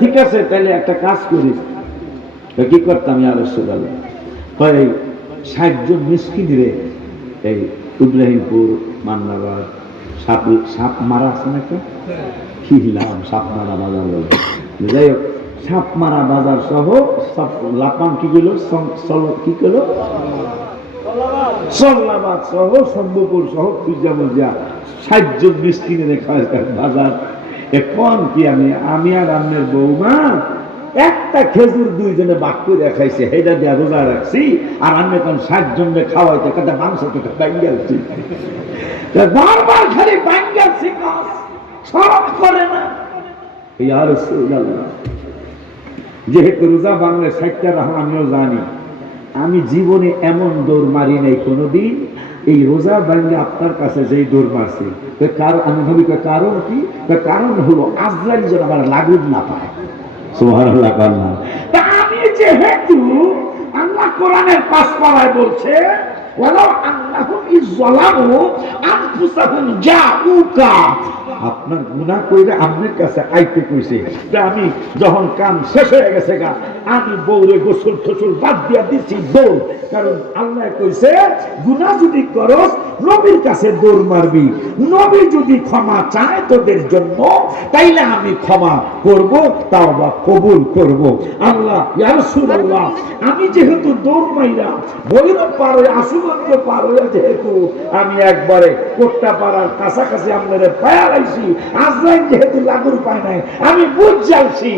ঠিক আছে তাহলে একটা কাজ করি। কি করতাম আর রসুল্লাহ কয়, ষাট জন মিসকিন রে, এই ইব্রাহিমপুর, মান্নাবাদ, সাপ সাপ মারা আছে নাকি? নাম সাপ মারা বাজার বলে। যাই হোক, সাপ মারা বাজার সহ সব লাপাম কি গেল কি গেল সল্লাবাদ সহ, শম্ভুপুর সহ পূজা মুজা ষাট জন মিসকিনে বাজার। এখন কি আমি আমি আর আমের বৌমা একটা খেজুর দুইজনে বাক করে খাইছে হেটা দিয়া রোজা রাখছি, আর আমি এখন ষাট জনকে খাওয়াইতে কথা মাংস থেকে বাঙ্গালছি বারবার খালি বাঙ্গালছি করে না। যেহেতু রোজা বাংলায় ষাটটা রাখা আমিও জানি, আমি জীবনে এমন দৌড় মারি নাই কোনোদিন এই রোজা দাঁড়িয়ে আপনার কাছে যেই দৌড় মারছে কারণ আমি ভাবি কারণ কি? কারণ হলো আজরাইল যেন আমার লাগুদ না পায়। আমি যেহেতু আল্লাহ কোরআনের পাশ পাড়ায় বলছে আপনার কইরে আপনার কাছে আইতে কইছে আমি যখন কাম শেষ হয়ে গেছে গা, আমি বউরে গোসল টোসল বাদ দিয়া দিছি দৌড়। কারণ আল্লাহ কইছে, গুনাহ যদি করস, নবীর কাছে দৌড় মারবি। নবী যদি ক্ষমা চায় তোদের জন্য, তাইলে আমি ক্ষমা করব তাও বা কবুল করব। আল্লাহ আমি যেহেতু দৌড় মাইরা বইর পার হয়ে পার হয়ে যেহেতু আমি একবারে কোট্টা পাড়ার কাছাকাছি পায়া লাইছি। আজরাইল যেহেতু লাগুর পায় নাই, আমি বুঝ যাচ্ছি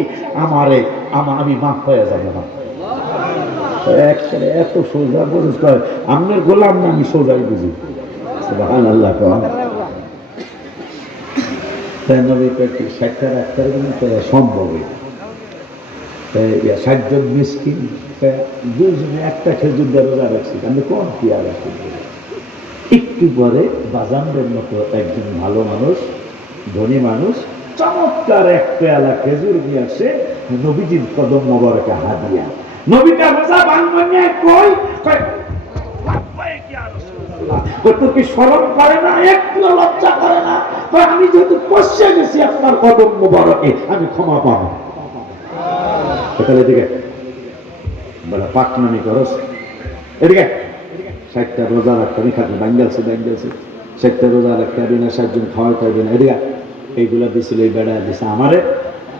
আমারে, আমা মাফ হয়ে যাব না। এত সোজা বুঝিস কয়, আপনার গোলাম না, আমি সোজাই বুঝি। সুবহানাল্লাহ, কয়। তাই নবী কয়েকটি ষাটটা রাখতে ষাটজন মিসকিন দুইজনে একটা খেজুর দিয়ে রোজা রাখছি। আমি কোন আর রাখছি? একটু পরে বাজানদের মতো একজন ভালো মানুষ ধনী মানুষ চমৎকার এক পেয়ালা খেজুর দিয়ে আসে নবীজির কদম নবরকে হাদিয়া। নবীটা রোজা বাংলা কই। কই, তোর কি স্মরণ করে না? একটু লজ্জা করে না? আমি যেহেতু পশ্চে গেছি আপনার কদম মোবারকে আমি ক্ষমা পাবো। তাহলে এদিকে। বলে, পাক নামি করস। এদিকে। ষাটটা রোজা রাখতে আমি খাতে বাঙ্গালছে বাঙ্গালছে ষাটটা রোজা রাখতে পারবি না ষাটজন খাওয়াইতে পারবি না। এদিকে। এইগুলা দিছিল, এই বেড়া দিছে আমারে।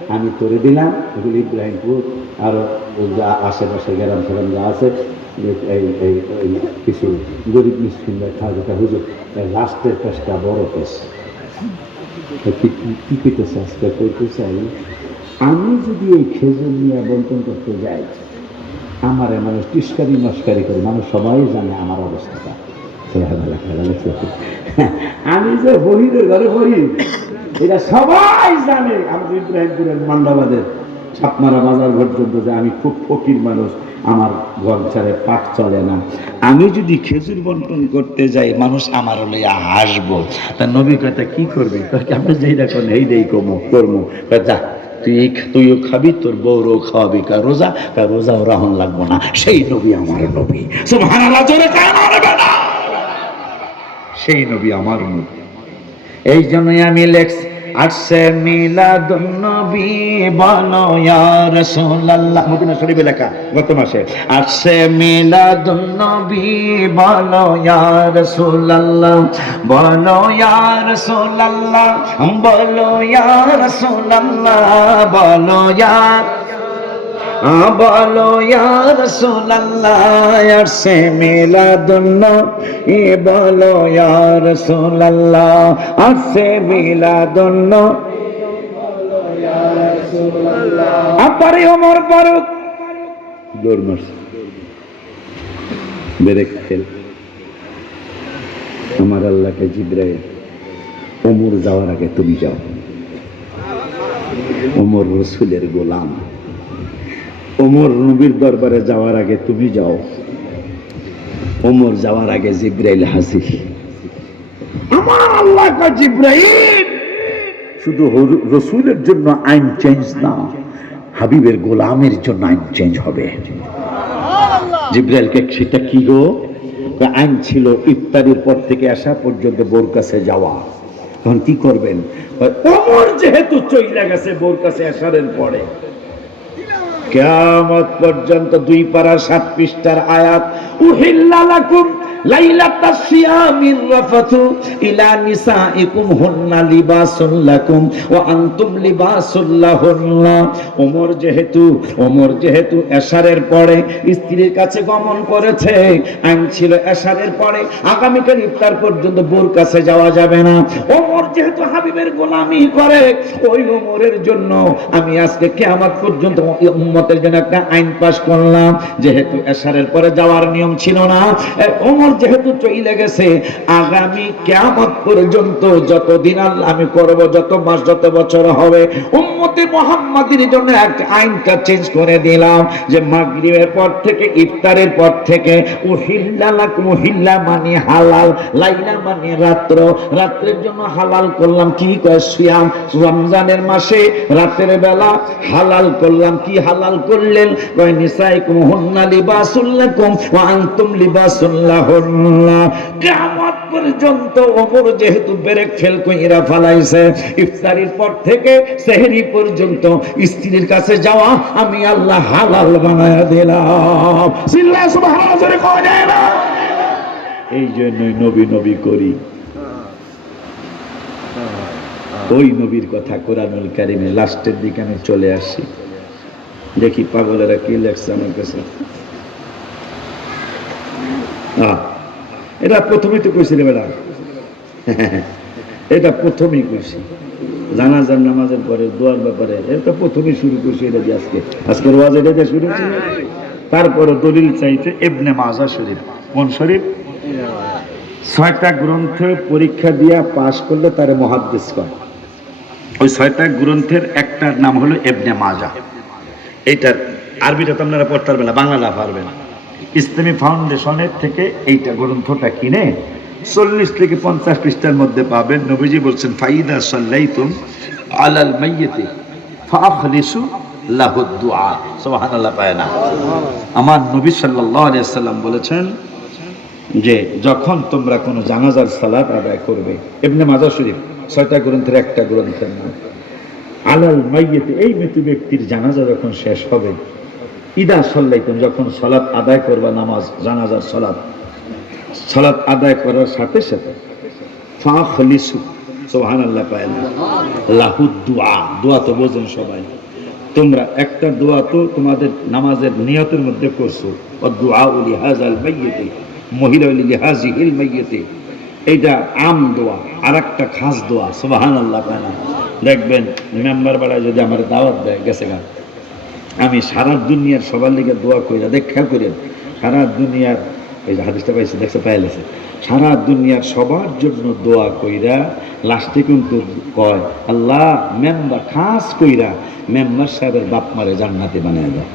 আমি তোরে দিলাম। এগুলো ইব্রাহিমপুর আরও যা আশেপাশে গ্রাম ফেরাম যা আছে, এই- কিছু গরিব মিসকিনরা খাওয়া যেটা। হুজুর লাস্টের পেশটা বড় পেশ। কি, কি- কি আজকে? চাই? আমি যদি এই খেজুর নিয়ে বন্টন করতে যাই, আমার মানুষ টিস্কারি নস্কারি করে, মানুষ সবাই জানে আমার অবস্থাটা। আমি যে বহিরের ঘরে বহি এটা সবাই জানে, আমাদের ইব্রাহিমপুরের মান্দাবাদের ছাপমারা বাজার পর্যন্ত যে আমি খুব ফকির মানুষ, আমার ঘর ছাড়ে পাক চলে না। আমি যদি খেজুর বন্টন করতে যাই, মানুষ আমার লইয়া হাসবো। তা নবী কথা কি করবে? আপনি যেই দেখুন এই দেই কমো, করমো। যা তুই তুইও খাবি, তোর বউরও খাওয়াবি। কার রোজা? কা রোজাও রাহন লাগবো না। সেই নবী আমার নবী। সেই নবী আমার নবী। এই জন্যই আমি লেখ আসছে মিলাদুন নবী বলো, ইয়া রাসূলুল্লাহ। মদিনা শরীফে লেখা গত মাসে আসছে মিলাদুন নবী বলো, ইয়া রাসূলুল্লাহ। বলো, ইয়া রাসূলুল্লাহ। বলো, ইয়া রাসূলুল্লাহ। বলো বলো, ইয়া রাসূলুল্লাহ আরশে মিলাদুন্না এ বলো, ইয়া রাসূলুল্লাহ আরশে মিলাদুন্না আপারে ওমর ফারুক। দৌড় মারছে। বেরেক খেল আমার আল্লাহকে জিব্রাইল, ওমর যাওয়ার আগে তুমি যাও। ওমর রসুলের গোলাম। ওমর নবীর দরবারে যাওয়ার আগে তুমি যাও। ওমর যাওয়ার আগে জিব্রাইল হাসি আমার আল্লাহ জিব্রাইল, শুধু রসুলের জন্য আইন চেঞ্জ না, হাবিবের গোলামের জন্য আইন চেঞ্জ হবে। জিব্রাইলকে, সেটা কি গো? আইন ছিল ইফতারির পর থেকে আসা পর্যন্ত বোর কাছে যাওয়া। তখন কি করবেন? ওমর যেহেতু চইলা গেছে বোর কাছে আসারের পরে। কেয়ামত পর্যন্ত দুই পারা সাত পৃষ্ঠার আয়াত উহিল্লা লাকুম আগামীকাল ইফতার পর্যন্ত বোর কাছে যাওয়া যাবে না। ওমর যেহেতু হাবিবের গোলামি করে, ওই ওমরের জন্য আমি আজকে কেয়ামত পর্যন্ত একটা আইন পাশ করলাম। যেহেতু এশারের পরে যাওয়ার নিয়ম ছিল না ওমর যেহেতু চলে গেছে, আগামী কেয়ামত পর্যন্ত যতদিন আল্লাহ আমি করব, যত মাস, যত বছর হবে, উম্মতে মোহাম্মদের জন্য একটা আইনটা চেঞ্জ করে দিলাম যে মাগরিবের পর থেকে, ইফতারের পর থেকে, উহিল্লা লাকুম, উহিল্লা মানে হালাল, লাইলা মানে রাত্র, রাত্রের জন্য হালাল করলাম কি কয় সিয়াম? রমজানের মাসে রাতের বেলা হালাল করলাম, কি হালাল করলেন? কয় নিসাইকুম হুন্না লিবাসুল লাকুম ওয়া আনতুম লিবাসুল কিয়ামত পর্যন্ত যেহেতু ফেল কইরা ফালাইছে, ইফতারির পর থেকে পর্যন্ত স্ত্রীর কাছে যাওয়া আমি আল্লাহ হালাল দিলাম। সিল্লা সুবহানাল্লাহ যায় না এই জন্যই নবী নবী করি। ওই নবীর কথা কোরআনুল কারিমে লাস্টের দিকে আমি চলে আসি। দেখি পাগলেরা কি লেখছে আমার কাছে। এটা প্রথমেই তো কইছিল বেড়া এটা প্রথমেই কইছি। জানাজার নামাজের পরে, দোয়ার ব্যাপারে, এটা প্রথমেই শুরু করছি এটা দিয়ে আজকে। আজকের ওয়াজ এটা দিয়ে শুরু করছি তারপরে দলিল চাইছে এবনে মাজা শরীফ, কোন শরীফ? ছয়টা গ্রন্থ পরীক্ষা দিয়া পাশ করলে তারে মহাদ্দেশ করে ওই ছয়টা গ্রন্থের একটার নাম হলো এবনে মাজা। এইটার আরবিটা তো আপনারা পড়তে পারবেন না বাংলাটা পারবেন। ইসলামী ফাউন্ডেশনের থেকে এইটা গ্রন্থটা কিনে চল্লিশ থেকে পঞ্চাশ পৃষ্ঠার মধ্যে পাবেন। নবীজি বলছেন, ফাইদা সাল্লাইতুম আলাল মাইয়িতি, ফাখলিসু লাহু দুআ। সুবহানাল্লাহ পায় না। আমার নবী সাল্লাল্লাহু আলাইহি সাল্লাম বলেছেন যে, যখন তোমরা কোনো জানাজার সালাত আদায় করবে এমনি মাজা শরীফ, ছয়টা গ্রন্থের একটা গ্রন্থের নাম, আলাল মাইয়েতে, এই মৃত্যু ব্যক্তির জানাজা যখন শেষ হবে ইদা সল্লাইতুম, যখন সলাৎ আদায় করবা, নামাজ, জানাজার সলাৎ। সলাৎ আদায় করার সাথে সাথে লাহু দোয়া তো সবাই। তোমরা একটা দোয়া তো তোমাদের নামাজের মধ্যে করছ। ও মাইয়েতে মহিলা এইটা আম দোয়া আর একটা খাস দোয়া আল্লাহ। দেখবেন, মেম্বার বেলায় যদি আমার দাওয়াত দেয়, গেছে গা। আমি সারা দুনিয়ার সবার লিগে দোয়া কইরা, দেখা করেন সারা দুনিয়ার, এই যে হাদিসটা পাইছে দেখছে পাইলেছে সারা দুনিয়ার সবার জন্য দোয়া কইরা লাস্টে কিন্তু কয়, আল্লাহ, মেম্বার খাস কইরা, মেম্বার সাহেবের বাপ মারে জান্নাতে বানিয়ে দাও।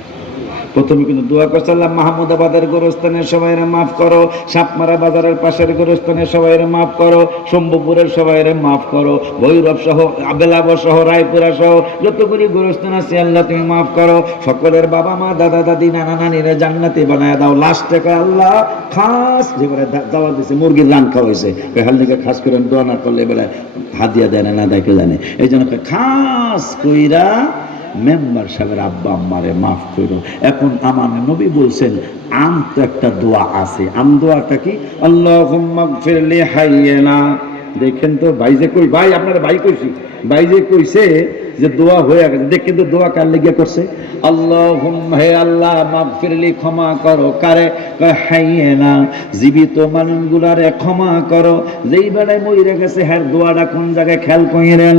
প্রথমে কিন্তু দোয়া করছে, আল্লাহ মাহমুদাবাদের গোরস্থানের সবাইরে মাফ করো, সাপমারা বাজারের পাশের গোরস্থানের সবাইরে মাফ করো, শম্ভুপুরের সবাইরে মাফ করো, ভৈরব সহ আবেলাব সহ, রায়পুরা সহ, যতগুলি গোরস্থান আছে আল্লাহ তুমি মাফ করো, সকলের বাবা মা, দাদা দাদি, নানা নানিরা জান্নাতি বানায় দাও, লাস্ট থেকে আল্লাহ খাস, যে করে দাওয়া দিছে, মুরগির রান খাওয়াইছে হালদিকে খাস করে দোয়া না করলে বেলায় হাদিয়া দেয় না না দেখে জানে? এই জন্য খাস কইরা মেম্বার সাহেবের আব্বা, আম্মারে মাফ করো। এখন আমার নবী বলছেন, আম তো একটা দোয়া আছে। আম দোয়াটা কি? আল্লাহ হাইয়ে না দেখেন তো ভাই যে কই ভাই, আপনার ভাই কইছি। ভাই যে কইছে যে দোয়া হয়ে গেছে। দেখ কিন্তু দোয়া কার লেগে করছে? আল্লাহ হে আল্লাহ, মাফ ফিরলি ক্ষমা করো। কারে? কয় হাইয়েনা জীবিত মানুষগুলারে ক্ষমা করো। যেই বেলায় মইরে গেছে হ্যাঁ দোয়াটা কোন জায়গায় খেয়াল কইরেন?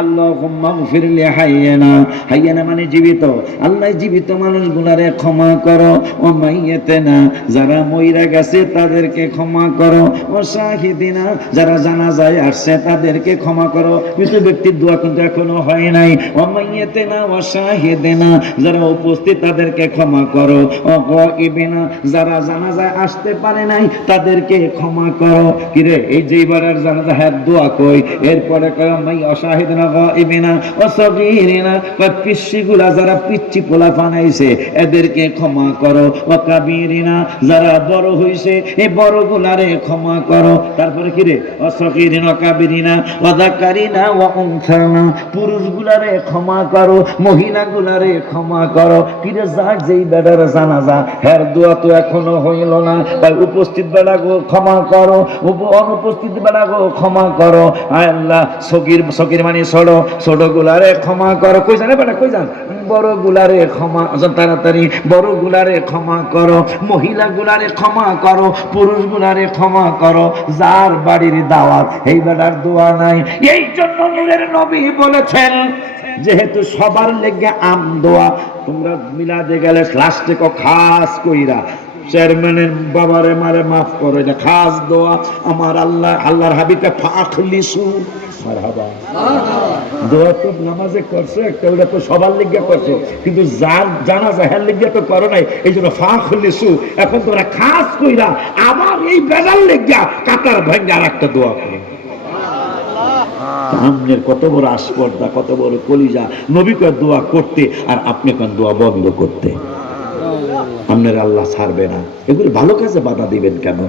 আল্লাহ মাফ ফিরলি হাইয়েনা হাইয়েনা মানে জীবিত। আল্লাহ জীবিত মানুষগুলারে ক্ষমা করো। ও মাইয়েতে না, যারা মইরা গেছে, তাদেরকে ক্ষমা করো। ও শাহিদিনা, যারা জানা যায় আসছে, তাদেরকে ক্ষমা করো। কিছু ব্যক্তির দোয়া কিন্তু এখনও হয় পারি নাই। অমাইয়েতে না, অসাহেদে না, যারা উপস্থিত তাদেরকে ক্ষমা করো। অগইবিনা যারা জানাজায় আসতে পারে নাই, তাদেরকে ক্ষমা করো। কিরে, এই যে এবারের জানাজা হ্যাঁ দোয়া কই? এরপরে কয় মাই অসাহিদ না গইবিনা অসগীরিনা কয় পিচ্ছিগুলা যারা পিচ্ছি পোলা বানাইছে, এদেরকে ক্ষমা করো। অকাবিরিনা যারা বড় হইছে এই বড় গুলারে ক্ষমা করো। তারপরে কি রে অসগীরিনা অকাবিরিনা অদাকারিনা ও উনসানা পুরুষ গুলারে ক্ষমা করো মহিলা গুলারে ক্ষমা করো। কিরে যাক যেই বেটার জানা যা হের দোয়া তো এখনও হইল না। তাই উপস্থিত বেলা গো ক্ষমা করো অনুপস্থিত বেলা গো ক্ষমা করো। আল্লাহ সকির সকির মানে ছোট ছোট গুলারে ক্ষমা করো। কই জানে বেটা, কই যান? বড় গুলারে ক্ষমা তাড়াতাড়ি বড় গুলারে ক্ষমা করো মহিলা গুলারে ক্ষমা করো পুরুষ গুলারে ক্ষমা করো, যার বাড়ির দাওয়াত এই বেলার দোয়া নাই। এই জন্য নূরের নবী বলেছেন, যেহেতু সবার লেগে আম দোয়া, তোমরা মিলাদে গেলে লাস্টে খাস কইরা চেয়ারম্যানের বাবারে মারে মাফ করো এটা খাস দোয়া, আমার আল্লাহ, আল্লাহর হাবিবকে ফাখলিসু মারহাবা। দোয়া তো নামাজে সবার লিগে কিন্তু যার জানা তো করো নাই, এই জন্য এখন খাস কইরা কাতার আর একটা দোয়া করো। কত বড় আস্পর্ধা, কত বড় কলিজা নবীকে দোয়া করতে আর আপনি কেন দোয়া বন্ধ করতে। আপনার আল্লাহ ছাড়বে না। এগুলো ভালো কাজে বাধা দিবেন কেন?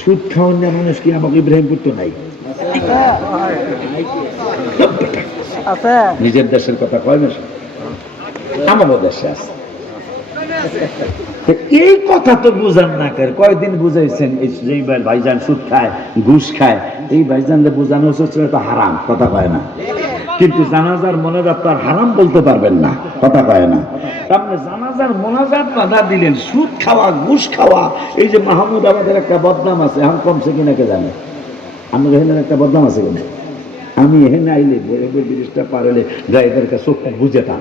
সুদ খাওয়ান না মানুষ কি আমাকে ইব্রাহিমপুর তো নাই? নিজের দেশের কথা কয় না আমারও দেশে আছে। এই কথা তো বুঝান না কেন? কয়দিন বুঝাইছেন এই ভাইজান সুদ খায় ঘুষ খায়। এই ভাইজানদের বোঝানো হচ্ছে তো হারাম কথা কয় না। কিন্তু জানাজার মনাজাত তো আর হারাম বলতে পারবেন না, কথা কয় না। আপনি জানাজার মনাজাত বাধা দিলেন, সুদ খাওয়া, ঘুষ খাওয়া, এই যে মাহমুদ আমাদের একটা বদনাম আছে এখন কমছে কিনা কে জানে? আমাদের এখানে একটা বদনাম আছে কিনা আমি এখানে আইলে বৈরবের ব্রিজটা পার হলে ড্রাইভারকে চোখ বুঝেতাম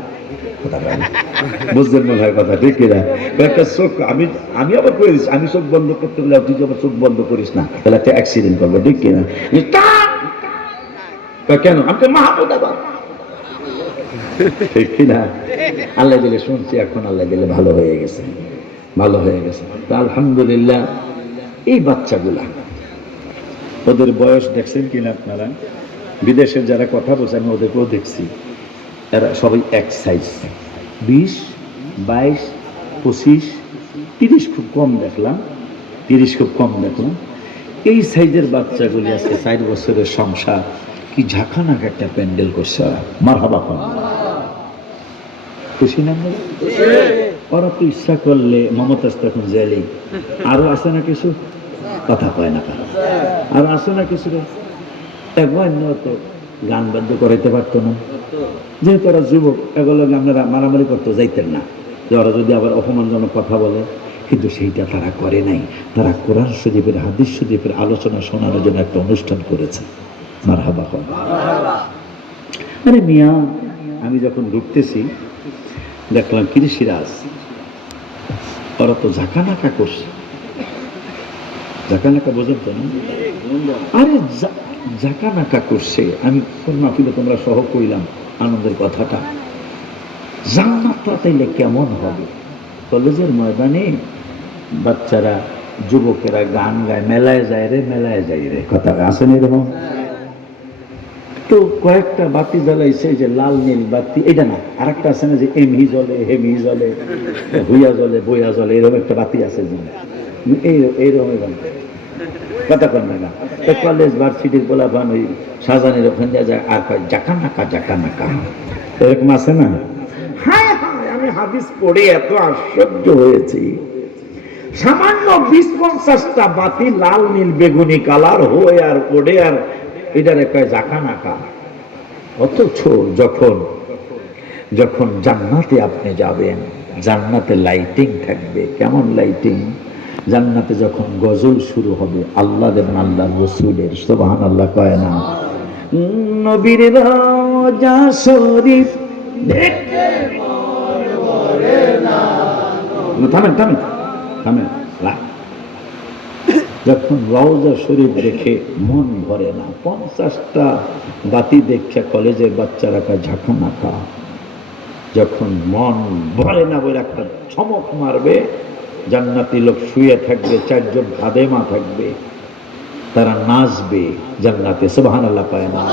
বুঝলেন মনে হয় কথা, ঠিক কিনা? একটা চোখ, আমি আমি আবার করে দিচ্ছি আমি চোখ বন্ধ করতে গেলে তুই আবার চোখ বন্ধ করিস না, তাহলে একটা অ্যাক্সিডেন্ট করব, ঠিক কিনা? কেন? আমি তো মাহমুদ আবার ঠিক কিনা? আল্লাহ দিলে শুনছি এখন আল্লাহ দিলে ভালো হয়ে গেছে। ভালো হয়ে গেছে। তো আলহামদুলিল্লাহ এই বাচ্চাগুলা ওদের বয়স দেখছেন কিনা আপনারা? বিদেশের যারা কথা বলছে আমি ওদেরকেও দেখছি। এরা সবাই এক সাইজ বিশ বাইশ পঁচিশ তিরিশ খুব কম দেখলাম। তিরিশ খুব কম দেখলাম। এই সাইজের বাচ্চাগুলি আজকে চার বছরের সংসার। কি ঝাঁকানাক একটা প্যান্ডেল করছে? মার হাবা কম খুশি না ওরা তো ইচ্ছা করলে মমতাজ তখন জেলেই। আরও আছে না কিছু? কথা কয় না কারও। আর আছে না কিছু একবার তো গান বাদ্য করাইতে পারতো না। যেহেতু ওরা যুবক এগুলো আপনারা মারামারি করতে যাইতেন না। যে ওরা যদি আবার অপমানজনক কথা বলে কিন্তু সেইটা তারা করে নাই। তারা কোরআন শরীফের হাদিস শরীফের আলোচনা শোনানোর জন্য একটা অনুষ্ঠান করেছে। মার হাবা আরে মিয়া, আমি যখন ঢুকতেছি, দেখলাম কিরিসিরাজ ওরা তো ঝাঁকানাকা করছে। ঝাঁকানাকা বোঝেন তো না? আরে ঝাঁকানাকা করছে। আমি মাহফিলে তোমরা সহ কইলাম আনন্দের কথাটা। জান্নাতটা তাইলে কেমন হবে? কলেজের ময়দানে বাচ্চারা, যুবকেরা গান গায়, মেলায় যায় রে, মেলায় যায় রে। কথা আসেন এরকম? তো কয়েকটা বাতি জ্বালাইছে যে লাল নীল বাতি এটা না আর একটা আছে না যে এমহি জ্বলে, হেমি জলে হুইয়া জলে বইয়া জলে এরকম একটা বাতি আছে এই, এইরকম আর নাকা জাকা নাকা না? হ্যাঁ আমি হাদিস পড়ে এত হয়েছি। সামান্য বিশ পঞ্চাশটা বাতি লাল নীল বেগুনি কালার হয়ে আর ওড়ে আর এটার একটা জাকা নাকা অথচ যখন যখন জান্নাতে আপনি যাবেন, জান্নাতে লাইটিং থাকবে। কেমন লাইটিং জান্নাতে যখন গজল শুরু হবে, আল্লাহ দেবেন আল্লাহ রসুলের সোবাহান আল্লাহ কয় না। নবীর রাজা শরীফ থামেন থামেন থামেন, রাখ। যখন রওজা শরীফ দেখে মন ভরে না, পঞ্চাশটা বাতি দেখে কলেজের বাচ্চারা কয়, ঝাঁকা নাকা যখন মন ভরে না বলে একটা চমক মারবে, জান্নাতি লোক শুয়ে থাকবে, চারজন খাদেমা থাকবে, তারা নাচবে জান্নাতে সুবহান আল্লাহ পায় না।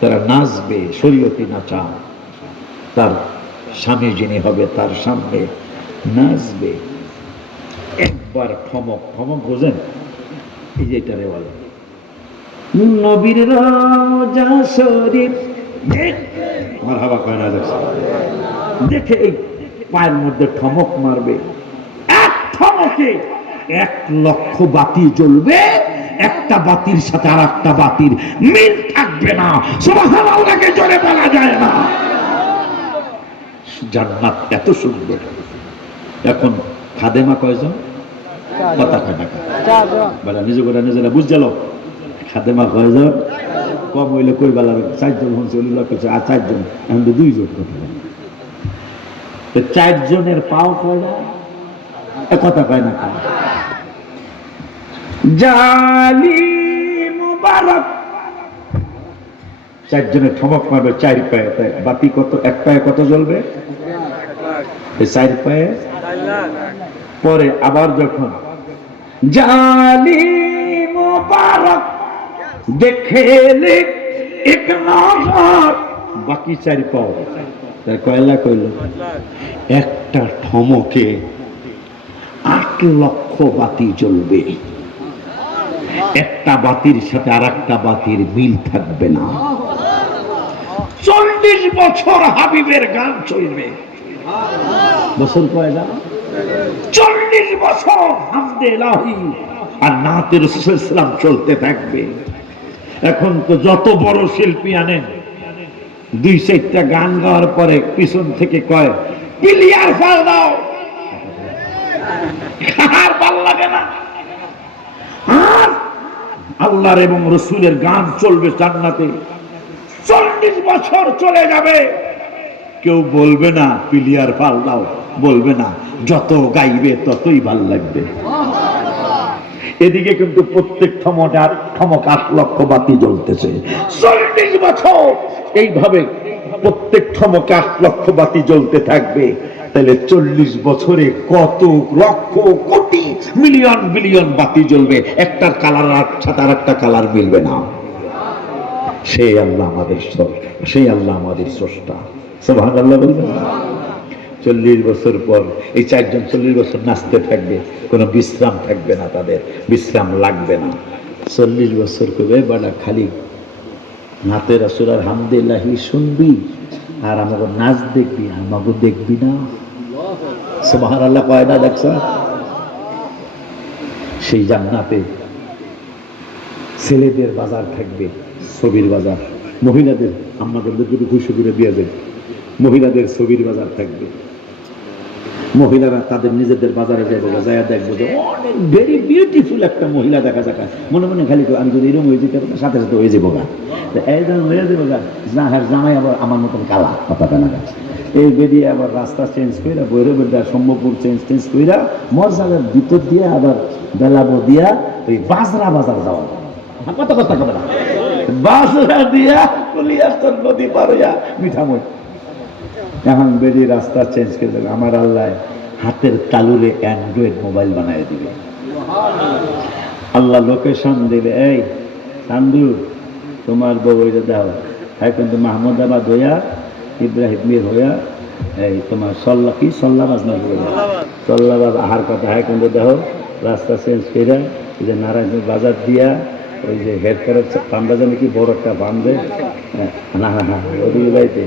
তারা নাচবে, শরীয়তি নাচা। তার স্বামী যিনি হবে, তার সামনে নাচবে। একবার ক্ষমক ক্ষমক বোঝেন, এই যে এটারে বলে। নবীর রাজা শরীফ আমার হাবা কয় না দেখে এই পায়ের মধ্যে ঠমক মারবে। এক ঠমকে এক লক্ষ বাতি জ্বলবে, একটা বাতির সাথে আর একটা বাতির মিল থাকবে না। আল্লাহকে জোরে বলা যায় না। জান্নাত এত সুন্দর। এখন খাদেমা কয়জন? কথা কয় চারজন বেলা নিজে করে নিজেরা বুঝ গেল। খাদেমা কয়জন? কম হইলে কই বেলা চারজন হচ্ছে লোক কইছে, আর চারজন। এখন তো দুইজন কথা। তো চারজনের পাও কয় না? কথা কয় না? জালি মুবারক। চারজনের ঠমক মারবে চার পায়ে বাতি কত এক পায়ে কত জ্বলবে? চার পায়ে? পরে আবার যখন জালি মুবারক দেখেলে এক নজর, বাকি চারি পাও তাই কয়লা কইল, একটা ঠমকে আট লক্ষ বাতি জ্বলবে। একটা বাতির সাথে আর একটা বাতির মিল থাকবে না। চল্লিশ বছর হাবিবের গান চলবে। বছর কয় না চল্লিশ বছর আর নাতের ইসলাম চলতে থাকবে। এখন তো যত বড় শিল্পী আনেন, দুই চারটা গান গাওয়ার পরে পিছন থেকে কয়, ক্লিয়ার ফাল দাও। আল্লাহর এবং রসুলের গান চলবে জান্নাতে। চল্লিশ বছর চলে যাবে। কেউ বলবে না পিলিয়ার ফাল দাও। বলবে না যত গাইবে ততই ভালো লাগবে। এদিকে কিন্তু প্রত্যেক থমটার থমক আট লক্ষ বাতি জ্বলতেছে। চল্লিশ বছর এইভাবে প্রত্যেক থমকে আট লক্ষ বাতি জ্বলতে থাকবে। তাহলে চল্লিশ বছরে কত লক্ষ কোটি মিলিয়ন বিলিয়ন বাতি জ্বলবে? একটার কালার সাথে আর একটা কালার মিলবে না। সেই আল্লাহ আমাদের সেই আল্লাহ আমাদের স্রষ্টা। সোভান আল্লাহ বলবেন। চল্লিশ বছর পর এই চারজন চল্লিশ বছর নাচতে থাকবে, কোনো বিশ্রাম থাকবে না তাদের, বিশ্রাম লাগবে না। চল্লিশ বছর করে বাড়া খালি। নাতের আসুরার হামদুলিল্লাহি শুনবি, আর আমাকে নাচ দেখবি আমাকে দেখবি না। সোবাহার আল্লাহ কয় না দেখছ? সেই জান্নাতে ছেলেদের বাজার থাকবে, ছবির বাজার। মহিলাদের আমাদের যদি খুশি করে দিয়ে দেবে। মহিলাদের ছবির বাজার থাকবে। মহিলারা তাদের নিজেদের বাজারে যাবে যায় দেখব যে অনেক ভেরি বিউটিফুল একটা মহিলা দেখা যাক মনে মনে খালি আমি যদি এরকম হয়ে যেতে পারি, সাথে সাথে হয়ে যাব গা। এই হয়ে যাব গা হ্যাঁ জামাই আবার আমার মতন কালা কথা কেনা গা এই বেরিয়ে আবার রাস্তা চেঞ্জ কইরা বৈরবের সম্ভবপুর চেঞ্জ চেঞ্জ কইরা মজাদের ভিতর দিয়ে আবার বেলাবো দিয়া ওই বাজরা বাজার যাওয়া কত কথা না। বাজরা দিয়া কলিয়াস্তর নদী পার হইয়া এখন বেরি রাস্তা চেঞ্জ করে দেবে। আমার আল্লাহ হাতের তালুরে অ্যান্ড্রয়েড মোবাইল বানাই দিবে। আল্লাহ লোকেশন দিবে। এই সান্দু তোমার বউ এটা দাও। হ্যাঁ কিন্তু মাহমুদাবাদ হইয়া ইব্রাহিম মির হইয়া এই তোমার সল্লা কি সল্লাবাজ না সল্লাবাজ। আহার কথা হ্যাঁ কিন্তু দেখো রাস্তা চেঞ্জ করে এই যে নারায়ণগঞ্জ বাজার দিয়া ওই যে হেড করে পান্ডা জানি কি বড় একটা বান্ধে হ্যাঁ, না না হ্যাঁ ওদিকে যাইতে।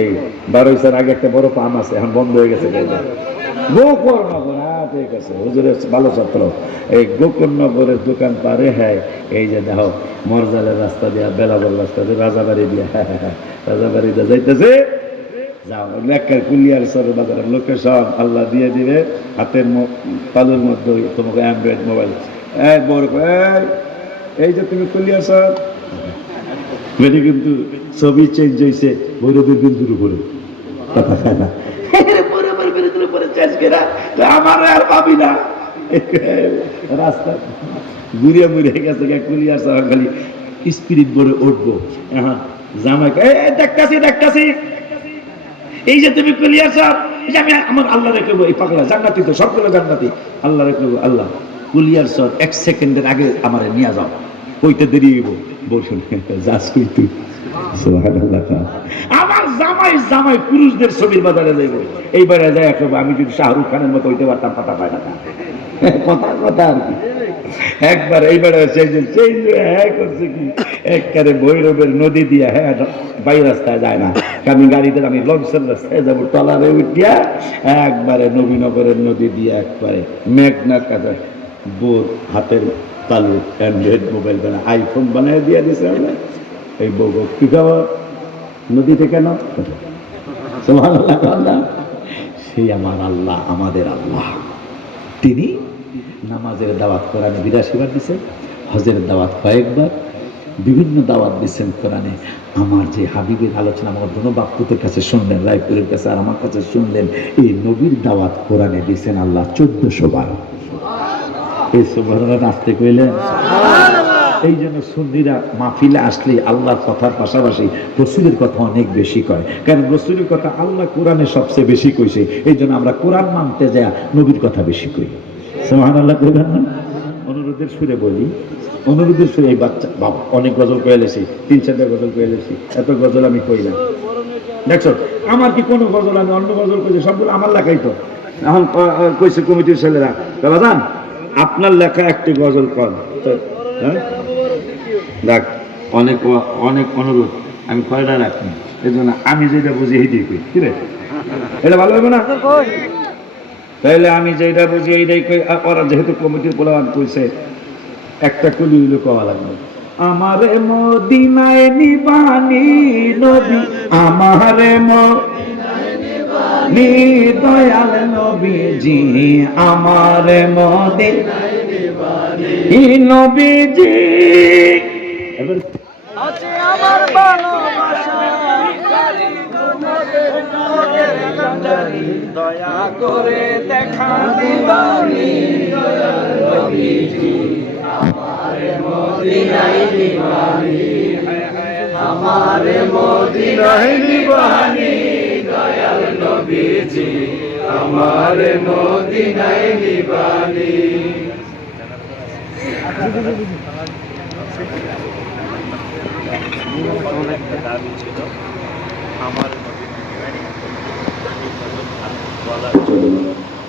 এই বারো ইসার আগে একটা বড় পাম আছে এখন বন্ধ হয়ে গেছে ঠিক আছে হুজুরের ভালো ছাত্র। এই গোকর্ণগরের দোকান পারে হ্যাঁ এই যে দেখো মরজালের রাস্তা দিয়া বেলাবর রাস্তা দিয়ে রাজাবাড়ি দিয়া হ্যাঁ, হ্যাঁ, হ্যাঁ, রাজাবাড়ি দিয়া যাইতেছে। যাও লেখার কুলিয়ার সরের বাজারের লোকেশন আল্লাহ দিয়ে দিবে হাতের তালুর মধ্যে তোমাকে অ্যান্ড্রয়েড মোবাইল এক বড় এই, এই যে তুমি কুলিয়ার সর মেয়েটি কিন্তু ছবি চেঞ্জ হয়েছে ভৈরবের বিন্দুর উপরে। কথা খায় না। ভৈরবের বিন্দুর উপরে চেঞ্জ করা তো আমার আর পাবি না। রাস্তা ঘুরিয়ে ঘুরিয়ে গেছে খালি স্পিরিট বলে উঠবো। হ্যাঁ জামাই দেখতাছি দেখতাছি। এই যে তুমি কুলিয়ার সাহেব এই যে আমি আমার আল্লাহ রেখে এই পাগলা জান্নাতি তো সবগুলো জান্নাতি। আল্লাহ রেখে আল্লাহ কুলিয়ার সাহেব এক সেকেন্ডের আগে আমার নিয়ে যাও। কইতে দেরি হইব। আমার জামাই জামাই পুরুষদের ছবির বাজারে যাইব। যাই আমি যদি শাহরুখ খানের মতো হইতে পারতাম, পাতা পায় না কথা কথা আর কি। একবার হ্যাঁ একবারে ভৈরবের নদী দিয়া হ্যাঁ বাই রাস্তায় যায় না। আমি গাড়িতে আমি লঞ্চের রাস্তায় যাব টলারে উঠিয়া একবারে নবীনগরের নদী দিয়ে একবারে মেঘনার কাছে বোর হাতের তালু অ্যান্ড্রয়েড মোবাইল বানা আইফোন বানিয়ে দিয়ে দিছে আমরা এই বউ কি খাবার? নদীতে কেন? সুবহানাল্লাহ, আল্লাহ সেই আমার আল্লাহ আমাদের আল্লাহ। তিনি নামাজের দাওয়াত কোরআনে বিরাশি বার দিচ্ছেন হজের দাওয়াত কয়েকবার বিভিন্ন দাওয়াত দিচ্ছেন কোরআনে। আমার যে হাবিবের আলোচনা আমার দোনো বাপুতের কাছে শুনলেন রায়পুরের কাছে আর আমার কাছে শুনলেন এই নবীর দাওয়াত কোরআনে দিচ্ছেন আল্লাহ চোদ্দশো বার। এই সুবহানাল্লাহ নাচতে কইলেন এই জন্য সুন্নিরা মাহফিলে আসলে আল্লাহর কথার পাশাপাশি রসুলের কথা অনেক বেশি কয়। কারণ রসুলের কথা আল্লাহ কোরআনে সবচেয়ে বেশি কইছে। এই জন্য আমরা কোরআন মানতে যা নবীর কথা বেশি কই। সোহান আল্লাহ কইলেন অনুরোধের সুরে বলি। অনুরোধের সুরে এই বাচ্চা বাবা অনেক গজল কয়ে লেছি। তিন চারটা গজল কয়ে লেছি। এত গজল আমি কই না। দেখছ? আমার কি কোনো গজল আমি অন্য গজল কইছি? সবগুলো আমার লেখাই তো। এখন কইছে কমিটির ছেলেরা। বাবাদান আপনার লেখা একটি গজল কর। হ্যাঁ? দেখ, অনেক অনেক অনুরোধ, আমি কয়টা রাখি? এই জন্য আমি যেটা কই এটা ভালো হবে না? তাইলে আমি যেটা কই ওরা যেহেতু কমিটির কইছে, একটা কলি হইলে কওয়া লাগবে। আমারে মদিনায় নিবানি নবী, আমারে মদিনায় দয়াল নবীজি আমারে মদিনায় নিবানি নবীজি। এবার আছে আমার ভালোবাসা। দয়া করে দেখা দিবানি। আমারে মদিনায় দিবানি। দয়াল নবীজি আমারে মদিনায় দিবানি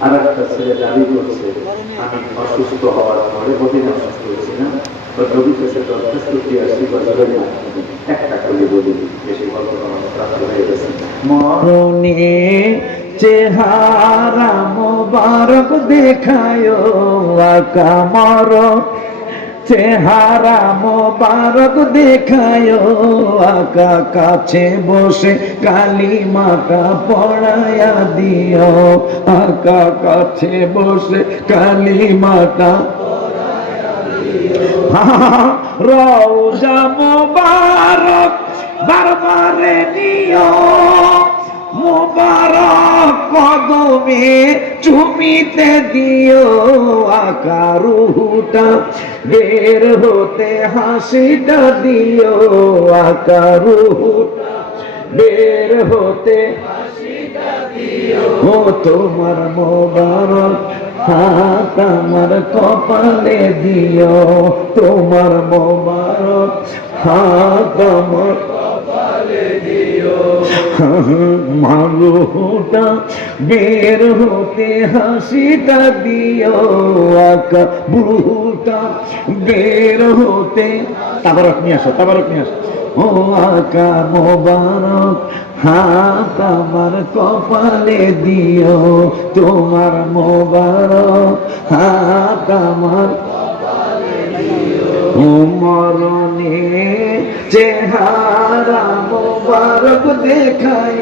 আর একটা ছেলে দাবি করছে, আমি অসুস্থ হওয়ার পরে মদিনা অসুস্থ হয়েছি না তো নবী কাছে দরখাস্ত দিয়ে আসি বাজারে না। একটা করে বলি, বেশি গল্প হয়ে গেছে। মরণে চেহারা মোবারক দেখায়, আকা মরণ। চেহারা মোবারক দেখায়, আকা কাছে বসে কালী মাতা পড়ায়া দিও আকা কাছে বসে কালী মাতা রওজা মোবারক, বারবারে নিও। মোবারক কদমে চুমিতে দিও আকারুটা। বের হতে হাসিটা দিও আকারুটা। বের হতে ও তোমার মোবারক হাত আমার কপালে দিও, তোমার মোবারক হাত আমার কপালে দিও। মালুটা বের হতে হাসিটা দিও, আকা বুড়ুটা বের হতে তাবারক নিয়ে আসো, তাবারক নিয়ে আসো। ও আকা মোবারক হাত আমার কপালে দিও তোমার মোবারক। হাত আমার মরণে চেহারা মোবারক দেখায়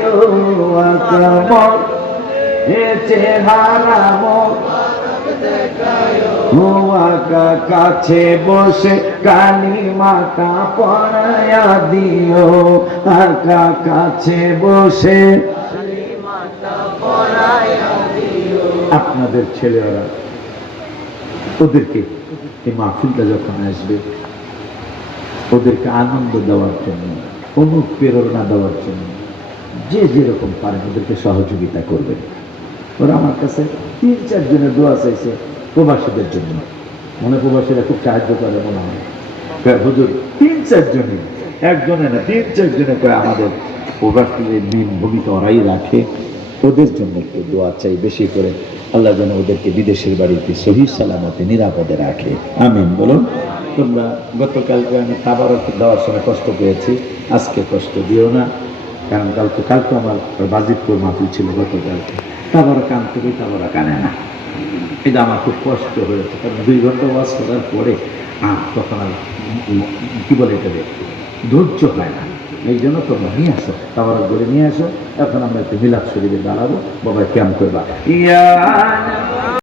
চেহারা ও কাছে বসে কালী মাতা পড়ায়া দিও। আকা কাছে বসে আপনাদের ছেলেরা, ওদেরকে এই মাহফিলটা যখন আসবে, ওদেরকে আনন্দ দেওয়ার জন্য, অনুপ্রেরণা দেওয়ার জন্য, যে যেরকম পারেন ওদেরকে সহযোগিতা করবেন। ওরা আমার কাছে তিন, চারজনের দোয়া চাইছে প্রবাসীদের জন্য। মনে প্রবাসীরা খুব সাহায্য করে মনে হয়। হুজুর, তিন চারজনে একজনে না, তিন, চারজনে কয়, আমাদের প্রবাসীদের মেন ভূমিকা ওরাই রাখে। ওদের জন্য একটু দোয়া চাই বেশি করে। আল্লাহ যেন ওদেরকে বিদেশের বাড়িতে সহি সালামতে নিরাপদে রাখে। আমিন, বলুন। তোমরা গতকালকে আমি তাবারক দেওয়ার সময় কষ্ট পেয়েছি। আজকে কষ্ট দিও না। কারণ কালকে কালকে আমার বাজিতপুর মাহফিল ছিল গতকালকে। তাবারক কান থেকে তাবার কানে না। এটা আমার খুব কষ্ট হয়েছে। কারণ দুই ঘণ্টা ওয়াজ করার পরে আর তখন আর কী বলে এটা ধৈর্য হয় না। এই জন্য তোমরা নিয়ে আসো তাবার বলে নিয়ে আসো। এখন আমরা একটু মিলাদ শরীরে দাঁড়াবো। বাবা ক্যাম্প করবা।